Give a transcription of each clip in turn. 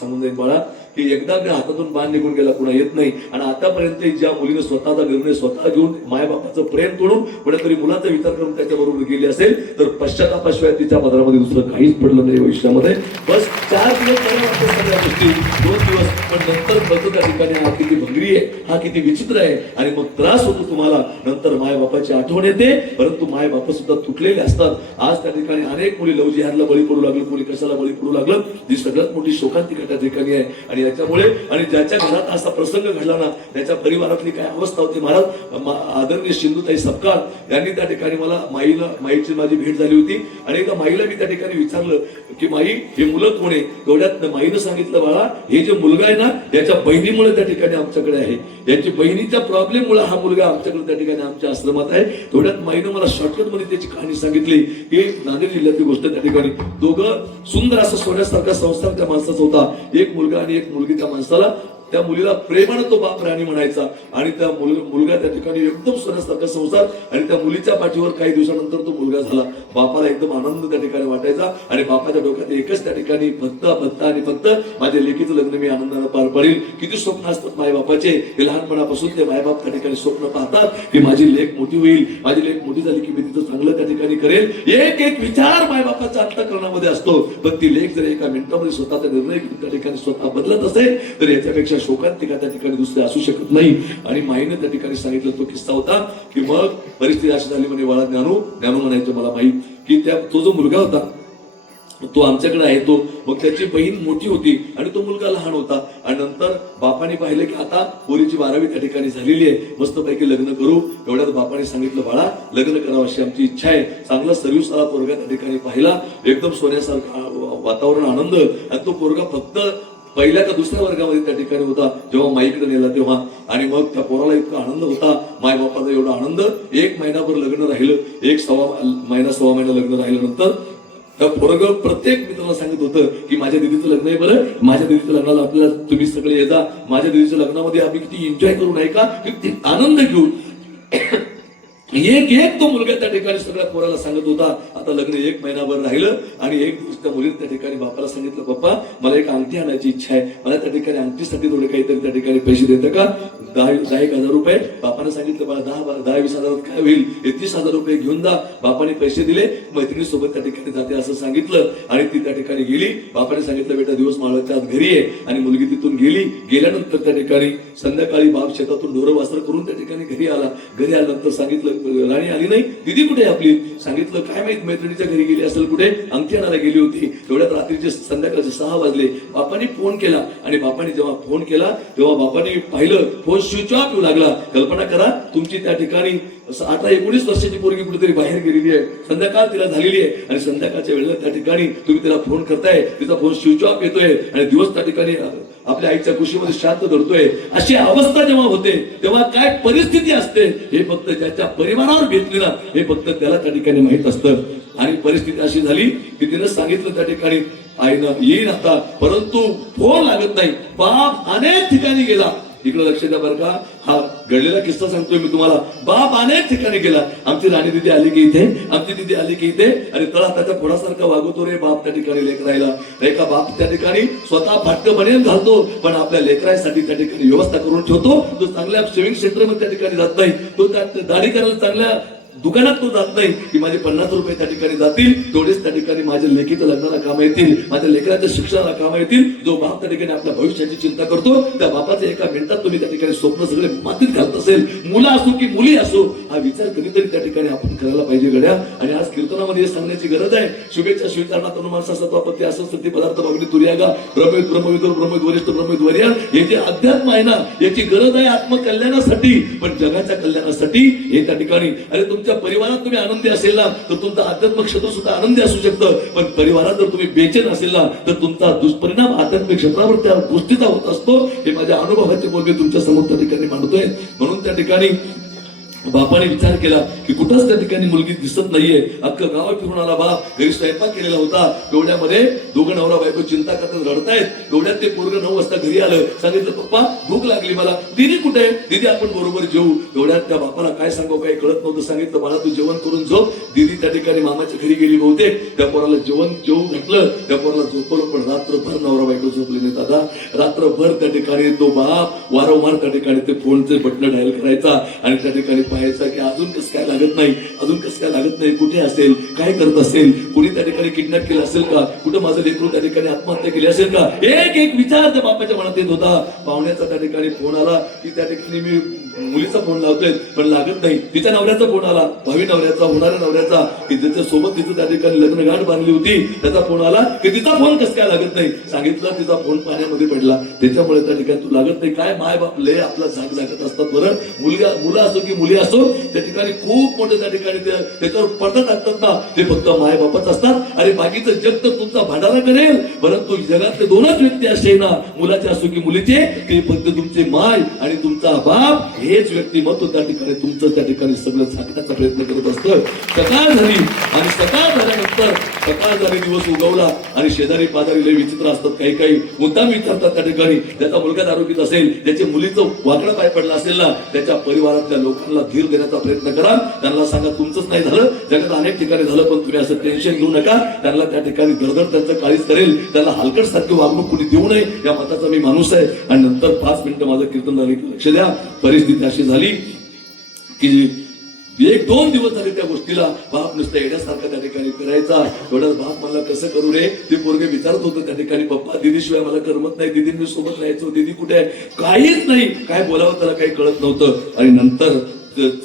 सांगून जाईल बाळा की एकदा मी हातातून बाण निघून गेला पुन्हा येत नाही. आणि आतापर्यंत ज्या मुलीने स्वतःचा निर्णय स्वतः घेऊन मायबापाचं प्रेम तोडून कुठेतरी मुलाचा विचार करून त्याच्याबरोबर गेली असेल तर पश्चातापाशिवाय तिच्या पदरामध्ये दुसरं काहीच पडलं नाही भविष्यामध्ये बस चार दिवस सगळ्या गोष्टी. दोन दिवस पण नंतर कळतं त्या ठिकाणी हा किती भंगरी आहे हा किती विचित्र आहे आणि मग त्रास होतो तुम्हाला. नंतर मायबापाची आठवण येते परंतु मायबाप सुद्धा तुटलेले असतात. आज त्या ठिकाणी अनेक मुली लव जिहादला बळी पडू लागलं मुली कशाला बळी पडू लागलं? जी सगळ्यात मोठी शोकांतिका त्या ठिकाणी आहे. आणि याच्यामुळे आणि ज्याच्या घरात असा प्रसंग घडला ना त्याच्या परिवारातली काय अवस्था होती महाराज? आदरणीय सिंधुताई सपकाळ यांनी त्या ठिकाणी मला माईला माईची माझी भेट झाली होती. आणि एका माईला मी त्या ठिकाणी विचारलं की माई हे मुलं कोण आहे? तेवढ्यात माईनं सांगितलं बाळा हे जे मुलगा आहे ना याच्या बहिणीमुळे त्या ठिकाणी आमच्याकडे आहे. याची बहिणीच्या प्रॉब्लेम मुळे हा मुलगा आमच्याकडे त्या ठिकाणी आमच्या आश्रमात आहे. तेवढ्यात माईनं मला शॉर्टकटमध्ये त्याची कहाणी सांगितली. की नांदेड जिल्ह्यातली गोष्ट त्या ठिकाणी. दोघं सुंदर असा सोन्यासारखा संसार त्या माणसाचा होता. एक मुलगा आणि एक मुलगी त्या माणसाला त्या मुलीला प्रेमानं तो बाप राणी म्हणायचा आणि त्या मुल- मुलगा त्या ठिकाणी एकदम सोन्यासारखा संसार आणि त्या मुलीच्या पाठीवर काही दिवसानंतर तो मुलगा झाला. बापाला एकदम आनंद त्या ठिकाणी वाटायचा आणि बापाच्या डोक्यात एकच त्या ठिकाणी फक्त फक्त आणि फक्त माझ्या लेकीचं लग्न मी आनंदानं पार पडेल. किती स्वप्न असतात मायबापाचे हे लहानपणापासून ते मायबाप त्या ठिकाणी स्वप्न पाहतात की माझी लेख मोठी होईल. माझी लेख मोठी झाली की मी तिथं चांगलं त्या ठिकाणी करेल. एक एक विचार मायबापाच्या अंतकरणामध्ये असतो. पण ती लेख जर एका मिनिटामध्ये स्वतःचा निर्णय त्या ठिकाणी स्वतः बदलत असेल तर याच्यापेक्षा शोकांतिका त्या ठिकाणी दुसरे असू शकत नाही. आणि माईनं त्या ठिकाणी सांगितलं तो किस्सा होता की मग परिस्थिती अशी झाली म्हणे बाळा ज्ञानू ज्ञानू म्हणायचं मला माहीत की त्या तो जो मुलगा होता तो आमच्याकडे आहे तो मग त्याची बहीण मोठी होती आणि तो मुलगा लहान होता. आणि नंतर बापाने पाहिलं की आता पोरीची बारावी त्या ठिकाणी झालेली आहे. मस्तपैकी लग्न करू. एवढ्यात बापाने सांगितलं बाळा लग्न करावं अशी आमची इच्छा आहे. चांगला सर्व्हिस आला पोरगा त्या ठिकाणी पाहिला. एकदम सोन्यासारखा वातावरण आनंद. आणि तो पोरगा फक्त पहिल्या का दुसऱ्या वर्गामध्ये त्या ठिकाणी होता जेव्हा माईकडे नेला तेव्हा. आणि मग त्या पोराला इतका आनंद होता माय बापाचा एवढा आनंद. एक महिनाभर लग्न राहिलं एक सव्वा महिना सव्वा महिना लग्न राहिलं त्या पोरग प्रत्येक मित्राला सांगत होतं की माझ्या दिदीचं लग्न आहे बरं. माझ्या दिदीचं लग्नाला आपल्याला तुम्ही सगळे येता माझ्या दिदीच्या लग्नामध्ये आम्ही किती एन्जॉय करू नाही का? किती आनंद घेऊ. एक एक तो मुलगा त्या ठिकाणी सगळ्या पोराला सांगत होता आता लग्न एक महिनाभर राहिलं आणि एक दिवस त्या मुलीने त्या ठिकाणी बापाला सांगितलं पप्पा मला एक अंगठी आणायची इच्छा आहे. मला त्या ठिकाणी अंगठीसाठी थोडे काहीतरी त्या ठिकाणी पैसे देतं का? दहा दहा एक हजार रुपये. बापाने सांगितलं मला दहा दहा वीस हजारात काय होईल? हे तीस हजार रुपये घेऊन जा. बापाने पैसे दिले. मैत्रिणी सोबत त्या ठिकाणी जाते असं सांगितलं आणि ती त्या ठिकाणी गेली. बापाने सांगितलं बेटा दिवस माळवाच्या आत घरी आहे आणि मुलगी तिथून गेली. गेल्यानंतर त्या ठिकाणी संध्याकाळी बाप शेतातून ढोरं वासर करून त्या ठिकाणी घरी आला. घरी आल्यानंतर सांगितलं राणी आली नाही. दिदी कुठे आपली? सांगितलं काय माहीत मैत्रिणीच्या घरी गेली असेल कुठे? अंगठी आणायला गेली होती. तेवढ्यात रात्रीचे संध्याकाळचे सहा वाजले. बापाने फोन केला. आणि बापाने जेव्हा फोन केला तेव्हा बापाने पाहिलं फोन स्विच ऑफ येऊ लागला. कल्पना करा तुमची त्या ठिकाणी अठरा एकोणीस वर्षाची पोरगी कुठेतरी बाहेर गेलेली आहे. संध्याकाळ तिला झालेली आहे. आणि संध्याकाळच्या वेळेला त्या ठिकाणी तुम्ही तिला फोन करताय. तिचा फोन स्विच ऑफ येतोय. आणि दिवस त्या ठिकाणी आपल्या आईच्या कुशीमध्ये शांत धरतोय. अशी अवस्था जेव्हा होते तेव्हा काय परिस्थिती असते हे फक्त ज्याच्या परिवारावर घेतली ना हे फक्त त्याला त्या ठिकाणी माहीत असतं. आणि परिस्थिती अशी झाली की तिनं सांगितलं त्या ठिकाणी आईनं येईन आता परंतु फोन लागत नाही. बाप अनेक ठिकाणी गेला. इकडे लक्ष द्या बरं का. हा घडलेला किस्सा सांगतोय मी तुम्हाला. बाप अनेक ठिकाणी गेला. आमची राणी दिदी आली की इथे आमची दिदी आली की इथे. आणि तळा त्याच्या पुढासारखा वागवतो रे बाप त्या ठिकाणी लेकरायला. एका बाप त्या ठिकाणी स्वतः फाटकं बनेल घालतो पण आपल्या लेकरासाठी त्या ठिकाणी व्यवस्था करून ठेवतो. तो चांगल्या स्विमिंग क्षेत्रामध्ये त्या ठिकाणी जात नाही. तो त्या दाढी करायला चांगल्या दुकानात तो जात नाही की माझे पन्नास रुपये त्या ठिकाणी जातील तेवढेच त्या ठिकाणी माझ्या लेखीच्या लग्नाला काम येतील माझ्या लेखनाच्या शिक्षणाला काम येतील. जो बाप त्या ठिकाणी आपल्या भविष्याची चिंता करतो त्या बापाचे एका मिनिटात तुम्ही त्या ठिकाणी स्वप्न सगळे मातीत घालत असेल. मुलं असो की मुली असो हा विचार कधीतरी त्या ठिकाणी आपण करायला पाहिजे गड्या. आणि आज कीर्तनामध्ये सांगण्याची गरज आहे. शुभेच्छा स्वीकारणात अनुमानसा सत्वापत्ती असं पदार्थ मागणी तुर्यागा. ब्रह्मित प्रमोद प्रमोद वरिष्ठ प्रमोद वर्या. हे जे अध्यात्म आहे ना याची गरज आहे आत्मकल्याणासाठी. पण जगाच्या कल्याणासाठी हे त्या ठिकाणी अरे तुमच्या परिवारात तुम्ही आनंदी असेल ना तर तुमचं आध्यात्मिक क्षेत्र सुद्धा आनंदी असू शकतं. पण परिवारात जर तुम्ही बेचैन असेल ना तर तुमचा दुष्परिणाम आध्यात्मिक क्षेत्रावर त्या गोष्टीचा होत असतो. हे माझ्या अनुभवाचे बोल मी तुमच्यासमोर त्या ठिकाणी मांडतोय. म्हणून त्या ठिकाणी बापाने विचार केला की कुठंच त्या ठिकाणी मुलगी दिसत नाहीये. अख्खं गाव फिरून आला बाप घरी स्वयंपाक केलेला होता. डोळ्यामध्ये दोघं नवरा बायको चिंता करतात रडतायत. डोळ्यात ते पोरग नऊ वाजता घरी आलं. सांगितलं पप्पा भूक लागली मला. दिदी कुठे दिदी आपण बरोबर जेऊ. डोळ्यात त्या बापाला काय सांगू काही कळत नव्हतं. सांगितलं बाळा तू जेवण करून झोप. दिदी त्या ठिकाणी मामाच्या घरी गेली बहुतेक. त्या पोराला जेवण जेवू घातलं त्या पोराला झोपवलं पण रात्रभर नवरा बायको झोपले नाही दादा रात्रभर त्या ठिकाणी तो बाप वारंवार त्या ठिकाणी ते फोनचे बटन डायल करायचा आणि त्या ठिकाणी पाहायचा की अजून कसं काय लागत नाही अजून कसं काय लागत नाही कुठे असेल काय करत असेल कुणी त्या ठिकाणी किडनॅप केलं असेल का कुठं माझं लेकरू त्या ठिकाणी आत्महत्या केली असेल का? एक एक विचार त्या बापाच्या मनात येत होता. पाहुण्याचा त्या ठिकाणी फोन आला की त्या ठिकाणी मी मुलीचा फोन लावतोय पण लागत नाही. तिच्या नवऱ्याचा फोन आला. भावी नवऱ्याचा होणाऱ्या नवऱ्याचा. की तिच्या सोबत तिचं त्या ठिकाणी लग्न गाठ बांधली होती. त्याचा फोन आला की तिचा फोन कसं काय लागत नाही? सांगितलं तिचा फोन पाण्यामध्ये पडला. त्याच्यामुळे त्या ठिकाणी तू लागत नाही. काय माय बाप लय आपला झाक झाकत असतात बरं. मुलगा मुलं असो की मुली असो त्या ठिकाणी खूप मोठे त्या ठिकाणी त्याच्यावर पडदा टाकतात ना. ते फक्त माय बापच असतात. आणि बाकीचं जग तर तुमचा भांडारा करेल. परंतु जगातले दोनच व्यक्ती असे ना. मुलाचे असो की मुलीचे ते फक्त तुमचे माय आणि तुमचा बाप. हेच व्यक्तिमत्व त्या ठिकाणी तुमचं त्या ठिकाणी सगळं झाकण्याचा प्रयत्न करत असतं. सकाळ झाली आणि सकाळ झाल्यानंतर सकाळ झाली दिवस उगवला आणि शेजारी पाजारी लय विचित्र असतात काही काही. मुद्दाम विचारतात त्या ठिकाणी त्याचा मुलगा आरोग्यात असेल त्याच्या मुलीचं वाकडं पाय पडलं असेल ना त्याच्या परिवारातल्या लोकांना धीर देण्याचा प्रयत्न करा. त्यांना सांगा तुमचंच नाही झालं. जगात अनेक ठिकाणी झालं पण तुम्ही असं टेन्शन घेऊ नका. त्यांना त्या ठिकाणी धडधड त्यांचं काळीच करेल. त्यांना हलकट सारखी वागणूक कुणी देऊ नये या मताचा मी माणूस आहे. आणि नंतर पाच मिनिटं माझं कीर्तन झालं लक्ष द्या. परिस्थिती अशी झाली की एक दोन दिवस झाले त्या गोष्टीला बाप नुसतं येण्यासारखा त्या ठिकाणी करायचा एवढा बाप मला कसं करू रे? ते पोरगे विचारत होतं त्या ठिकाणी पप्पा दिदीशिवाय मला करमत नाही. दिदी मी सोबत राहायचो. दिदी कुठे आहे? काहीच नाही. काय बोलावं त्याला काही कळत नव्हतं. आणि नंतर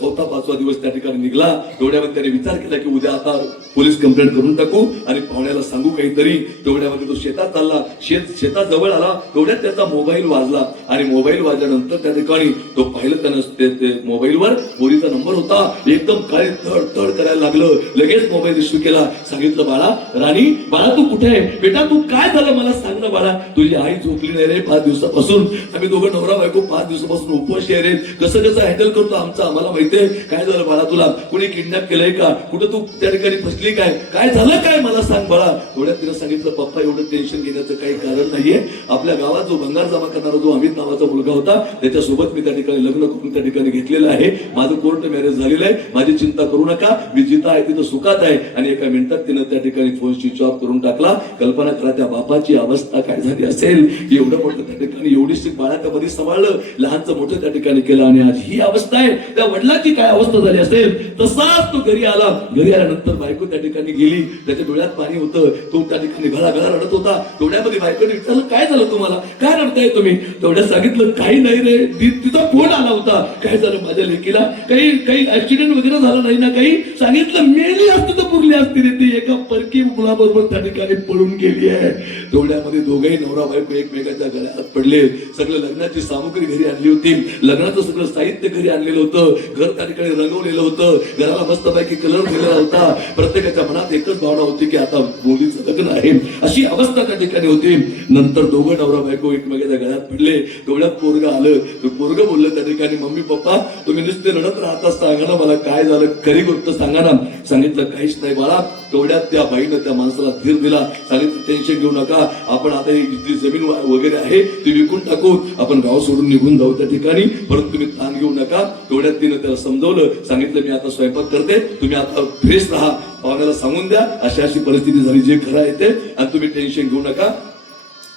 चौथा पाचवा दिवस त्या ठिकाणी निघला. तेवढ्यामध्ये त्याने विचार केला की उद्या आता पोलीस कंप्लेंट करून टाकू आणि पाहुण्याला सांगू काहीतरी. तेवढ्यामध्ये तो शेतात चालला. शेत शेताजवळ आला. तेवढ्यात त्याचा मोबाईल वाजला. आणि मोबाईल वाजल्यानंतर त्या ठिकाणी तो पाहिलं त्यानं ते- मोबाईलवर पोलीचा नंबर होता. एकदम काय तड तड करायला लागलं. लगेच मोबाईल इश्यू केला. सांगितलं बाळा राणी बाळा तू कुठे आहे? बेटा तू काय झालं? मला सांग ना बाळा. तुझी आई झोपली नाही रे पाच दिवसापासून. आम्ही दोघं नवरा बायको पाच दिवसापासून उपवास आहे रे. कसं कसं हँडल करतो आमचं? आम्हाला माहितीये काय झालं बाळा तुला? कुणी किडनॅप केलंय का? कुठं तू त्या ठिकाणी फसली म्हणजे काय? काय झालं काय? मला सांग बाळा. एवढ्यात तिनं सांगितलं पप्पा एवढं टेन्शन घेण्याचं काही कारण नाहीये. आपल्या गावात जो भंगार जमा करणारा जो अमित नावाचा मुलगा होता त्याच्यासोबत मी त्या ठिकाणी लग्न करून त्या ठिकाणी घेतलेलं आहे. माझं कोर्ट मॅरेज झालेलं आहे. माझी चिंता करू नका. मी जिथं आहे तिथं सुखात आहे. आणि एका मिनिटात तिनं त्या ठिकाणी फोन स्विच ऑफ करून टाकला. कल्पना करा त्या बापाची अवस्था काय झाली असेल? एवढं मोठं त्या ठिकाणी एवढीशी बाळा त्या मध्ये सांभाळलं. लहानचं मोठं त्या ठिकाणी केलं. आणि आज ही अवस्था आहे. त्या वडिलांची काय अवस्था झाली असेल? तसाच तो घरी आला. घरी आल्यानंतर बायको त्या ठिकाणी गेली त्याच्या डोळ्यात पाणी होतं. तो त्या ठिकाणी घळा घळा रडत होता. डोळ्यामध्ये बायकोने विचारलं काय झालं तुम्हाला? काय रडताय तुम्ही? तेवढ्या सांगितलं काही नाही रे. तिचा फोन आला होता. काय झालं माझ्या लेकीला? काही काही ऍक्सिडेंट वगैरे झाला नाही ना काही? सांगितलं मेली असती तर पुरली असती रे ती. एका परकी मुलाबरोबर त्या ठिकाणी पळून गेली आहे. तेवढ्यामध्ये दोघेही नवरा बायको एकमेकाच्या गळ्यात पडले. सगळं लग्नाची सामुग्री घरी आणली होती. लग्नाचं सगळं साहित्य घरी आणलेलं होतं. घर त्या ठिकाणी रंगवलेलं होतं. घराला मस्तपैकी कलर दिलेला होता. प्रत्येक प्रत्येकाच्या मनात एकच भावना होती की आता मुलीचं लग्न आहे. अशी अवस्था त्या ठिकाणी होती. नंतर दोघं नवरा बायको एकमेकाच्या गळ्यात पडले तेवढ्यात पोरग आलं. ते पोरग बोललं त्या ठिकाणी मम्मी पप्पा तुम्ही नुसते रडत राहता सांगा ना मला काय झालं? खरी गोष्ट सांगा ना. सांगितलं काहीच नाही बाळा. तेवढ्यात त्या बाईनं त्या माणसाला धीर दिला. सांगितलं टेन्शन घेऊ नका. आपण आता ही जी जमीन वगैरे आहे ती विकून टाकू. आपण गाव सोडून निघून जाऊ त्या ठिकाणी. परंतु तुम्ही ताण घेऊ नका. तेवढ्यात तिनं त्याला समजवलं. सांगितलं मी आता स्वयंपाक करते. तुम्ही आता फ्रेश राहा. पाहुण्याला सांगून द्या. अशी अशी परिस्थिती झाली. जे खरं आहे ते. आणि तुम्ही टेन्शन घेऊ नका.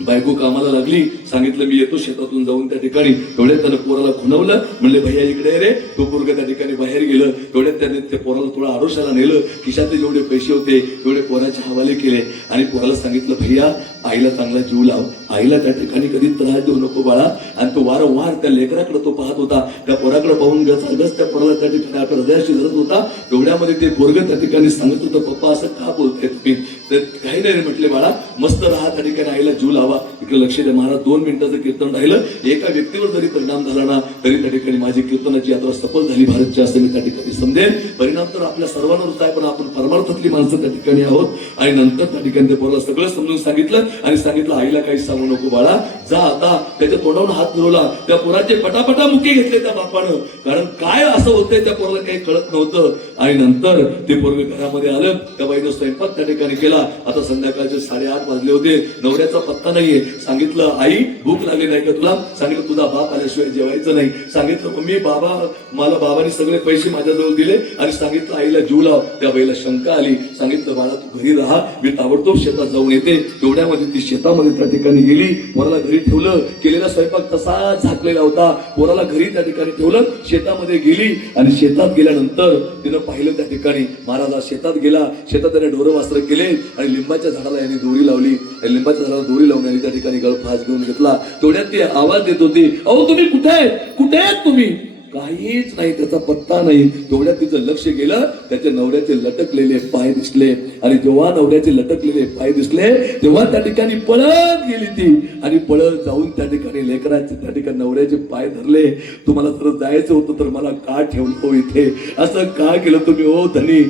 बायको कामाला लागली सांगितलं मी येतो शेतातून जाऊन त्या ठिकाणी. तेवढ्यात त्यानं पोराला खुणवलं म्हणले भैया इकडे रे तो पोरग त्या ठिकाणी बाहेर गेलं. तेवढ्यात त्याने त्या पोराला थोडं आरोशाला नेलं खिशातले जेवढे पैसे होते तेवढे पोराचे हवाले केले आणि पोराला सांगितलं भैया आईला चांगला जीव लाव. आईला त्या ठिकाणी कधी त्रास देऊ नको बाळा. आणि तो वारंवार त्या लेकराकडे तो पाहत होता. त्या पोराकडे पाहून गच त्या पोराला त्या ठिकाणी आपल्या हृदयाशी धरत होता. तेवढ्यामध्ये ते पोरग त्या ठिकाणी सांगत होतं पप्पा असं का बोलतायत मी तर काही नाही रे म्हटले बाळा मस्त राहा त्या ठिकाणी आईला जीव लाव. बाबा इकडे लक्ष द्या महाराज दोन मिनिटाचं कीर्तन राहिलं. एका व्यक्तीवर जरी परिणाम झाला ना तरी त्या ठिकाणी माझी कीर्तनाची यात्रा सफल झाली. भारतची असं मी त्या ठिकाणी समजेल परिणाम तर आपल्या सर्वांवरच आहे पण आपण परमार्थातली माणसं त्या ठिकाणी आहोत. आणि नंतर त्या ठिकाणी ते पोराला सगळं समजून सांगितलं. आणि सांगितलं आईला काही सांगू नको बाळा. जा आता. त्याच्या तोंडावर हात फिरवला. त्या पोराचे पटापटा मुके घेतले त्या बापानं. कारण काय असं होतंय त्या पोराला काही कळत नव्हतं. आणि नंतर ते पोरग घरामध्ये आलं. त्या बाईनं स्वयंपाक त्या ठिकाणी केला. आता संध्याकाळचे साडेआठ वाजले होते. नवऱ्याचा पत्ता नाहीये. सांगितलं आई भूक लागली नाही का तुला? सांगितलं तुझा बाप आल्याशिवाय जेवायचं नाही. सांगितलं मम्मी बाबा मला बाबांनी सगळे पैसे माझ्याजवळ दिले आणि सांगितलं आईला जीव लाव. त्या बाईला शंका आली. सांगितलं बाळा घरी राहा मी ताबडतोब शेतात जाऊन येते. तेवढ्यामध्ये ती शेतामध्ये त्या ठिकाणी गेली पोराला घरी ठेवलं केलेला स्वयंपाक तसा झाकलेला होता. पोराला घरी त्या ठिकाणी ठेवलं शेतामध्ये गेली आणि शेतात गेल्यानंतर तिनं पाहिलं त्या ठिकाणी महाराजा शेतात गेला. शेतात त्याने ढोरं वास्त्र केले आणि लिंबाच्या झाडाला याने दोरी लावली. आणि लिंबाच्या झाडाला दोरी लावून यांनी त्या ठिकाणी गळफास घेऊन घेतला. तेवढ्यात ती आवाज देत होती अहो तुम्ही कुठे? आहेत कुठे आहेत तुम्ही? काहीच नाही त्याचा पत्ता नाही. तेवढ्यात तिचं लक्ष गेलं त्याच्या नवऱ्याचे लटकलेले पाय दिसले. आणि जेव्हा नवऱ्याचे लटकलेले पाय दिसले तेव्हा त्या ठिकाणी पळत गेली ती. आणि पळत जाऊन त्या ठिकाणी लेकराचे त्या ठिकाणी नवऱ्याचे पाय धरले. तुम्हाला जर जायचं होतं तर मला का ठेवलं हो इथे? असं का केलं तुम्ही हो धनी?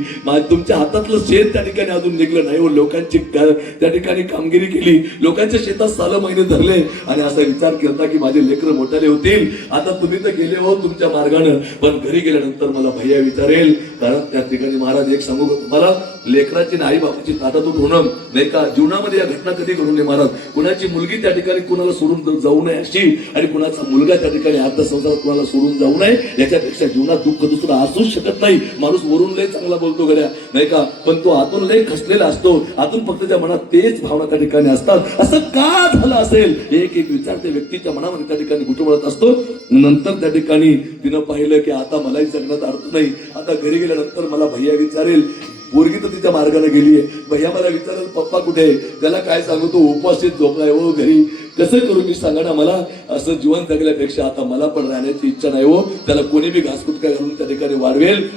तुमच्या हातातलं शेत त्या ठिकाणी अजून निघलं नाही हो. लोकांची त्या ठिकाणी कामगिरी केली. लोकांच्या शेतात साल महिने धरले. आणि असा विचार केला की माझे लेकर मोठाले होतील. आता तुम्ही तर गेले हो तुमच्या मार्गानं. पण घरी गेल्यानंतर मला भैया विचारेल कारण त्या ठिकाणी महाराज एक सांगू मला लेकराची आई बापाची ताटातून होणं नाही का? जीवनामध्ये या घटना कधी घडू नये महाराज कुणाची मुलगी त्या ठिकाणी कुणाला सोडून जाऊ नये अशी? आणि कुणाचा मुलगा त्या ठिकाणी अर्ध संसारात कुणाला सोडून जाऊ नये? याच्यापेक्षा जीवनात दुःख दुसरं असूच शकत नाही. माणूस वरून लय चांगला बोलतो गड्या नाही का? पण तो आतून लय खसलेला असतो. आतून फक्त त्या मनात तेच भावना त्या ठिकाणी असतात. असं का झालं असेल? एक एक विचार त्या व्यक्तीच्या मनामध्ये त्या ठिकाणी घुटमळत असतो. नंतर त्या ठिकाणी तिनं पाहिलं की आता मलाही जगण्यात अर्थ नाही. आता घरी गेल्यानंतर मला भैया विचारेल पोरगी तर तिच्या मार्गाने गेलीये भैया मला विचारलं पप्पा कुठे आहे? त्याला काय सांगू तो उपस्थित झोपलाय हो घरी. कसं करू मी? सांगा ना मला. असं जीवन जगल्यापेक्षा आता मला पण राहण्याची इच्छा नाही हो. त्याला कोणी बी घासकुटका घालून त्या ठिकाणी वाढवेल.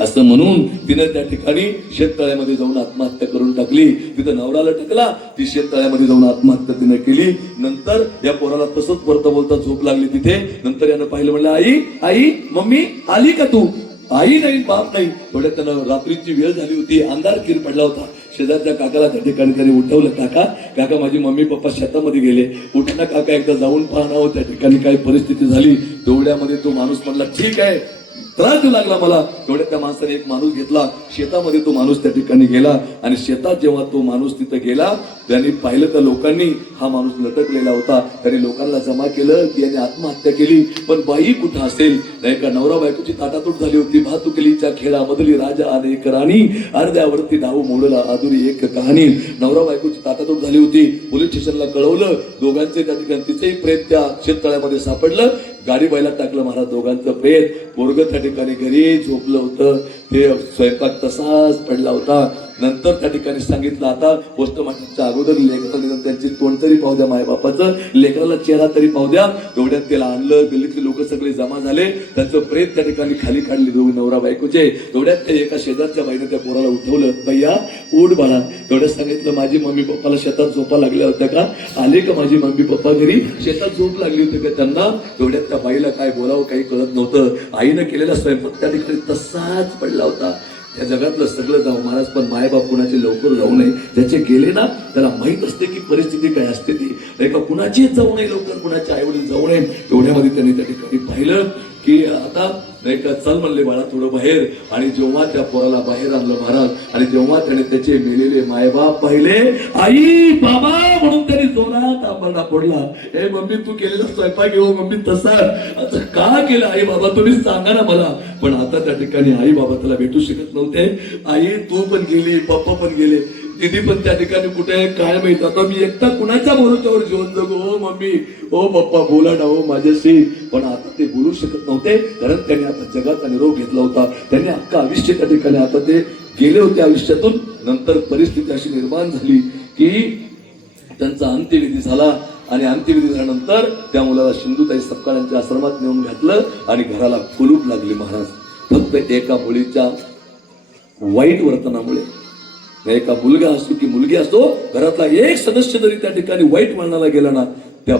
असं म्हणून तिनं त्या ठिकाणी शेततळ्यामध्ये जाऊन आत्महत्या करून टाकली. तिथं नवराला टाकला. ती शेततळ्यामध्ये जाऊन आत्महत्या तिनं केली. नंतर या पोराला तसंच बोलता बोलता झोप लागली तिथे. नंतर यानं पाहिलं म्हणलं आई आई मम्मी आली का तू? आई नाही बाप नाही. थोड्या त्यानं रात्रीची वेळ झाली होती. अंधार किर पडला होता. शेजारच्या काकाला त्या ठिकाणी त्याने उठवलं. काका काका माझी मम्मी पप्पा शेतामध्ये गेले. उठणं काका एकदा जाऊन पाहणं त्या ठिकाणी काय परिस्थिती झाली. तेवढ्यामध्ये तो माणूस म्हणला ठीक आहे. त्रास देऊ लागला मला. तेवढ्या त्या माणसाने एक माणूस घेतला. शेतामध्ये तो माणूस त्या ठिकाणी गेला आणि शेतात जेव्हा तो माणूस तिथं गेला त्यांनी पाहिलं त्या लोकांनी हा माणूस लटकलेला होता. त्यांनी लोकांना जमा केलं की याने आत्महत्या केली. पण बाई कुठं असेल? नाही का नवरा बायकोची ताटातूट झाली होती भातुकलीच्या खेळामधली राजा अनेक राणी अर्ध्यावरती डाऊ मोडला अधुरी एक कहाणी. नवरा बायकोची ताटातूट झाली होती. पोलीस स्टेशनला कळवलं. दोघांचे त्या ठिकाणी तिचेही प्रेत त्या शेततळ्यामध्ये सापडलं. गाडी बैलात टाकलं महाराज दोघांचं प्रेत पोरग त्या ठिकाणी घरी झोपलं होतं. ते स्वयंपाक तसाच पडला होता. नंतर त्या ठिकाणी सांगितलं आता पोस्टमार्टमच्या अगोदर लेकराला त्यांची तोंड तरी पाहू द्या मायबापाचं. लेकराला चेहरा तरी पाहू द्या. तेवढ्यात त्याला आणलं गल्लीतले लोक सगळे जमा झाले. त्यांचं प्रेत त्या ठिकाणी खाली काढले दोघे नवरा बायकोचे. तेवढ्यात ते एका शेजारच्या बाईने त्या पोराला उठवलं भैया उठ बाळा. तेवढ्यात सांगितलं माझी मम्मी पप्पाला शेतात झोपा लागल्या होत्या का? आले का माझी मम्मी पप्पा घरी? शेतात झोप लागली होती का त्यांना? तेवढ्यात त्या बाईला काय बोलावं काही कळत नव्हतं. आईनं केलेला स्वयंपाक त्या ठिकाणी तसाच पडला होता. या जगातलं सगळं जाऊ. महाराज पण मायबाप कुणाचे लवकर जाऊ नये. ज्याचे गेले ना त्याला माहीत असते की परिस्थिती काय असते ती. नाही का कुणाचीच जाऊ नये लवकर. कुणाचे आईवडील जाऊ नये. एवढ्यामध्ये त्यांनी त्या ठिकाणी पाहिलं की आता नाही का? चल म्हणले बाळा थोडं बाहेर. आणि जेव्हा त्या पोराला बाहेर आणलं महाराज आणि जेव्हा त्याने त्याचे मेलेले मायबाप पाहिले आई बाबा म्हणून त्यांनी जोरात आंबरडा पडला हे मम्मी तू केलेला स्वयंपाक घेऊ हो, मम्मी तसा. असं का केलं आई बाबा? तुम्ही सांगा ना मला. पण आता त्या ठिकाणी आई बाबा त्याला भेटू शकत नव्हते. आई तू पण गेली पप्पा पण गेले. दीदी पण त्या ठिकाणी कुठे आहे काय माहीत? आता मी एकटा कुणाच्या भरोश्यावर जीवन जगू? हो मम्मी. हो पप्पा बोला ना हो माझ्याशी पण आता ते बोलू शकत नव्हते कारण त्यांनी आता जगाचा निरोप घेतला होता. त्यांनी अख्खा आयुष्य त्या ठिकाणी आता ते गेले होते आयुष्यातून. नंतर परिस्थिती अशी निर्माण झाली की त्यांचा अंत्यविधी झाला. आणि अंत्यविधी झाल्यानंतर त्या मुलाला सिंधुताई सपकाळांच्या आश्रमात नेऊन घातलं आणि घराला कुलूप लागली महाराज. फक्त एका मुलीच्या वाईट वर्तनामुळे. नाही का मुलगा असतो की मुलगी असतो घरातला एक सदस्य जरी त्या ठिकाणी वाईट मानायला गेला ना त्या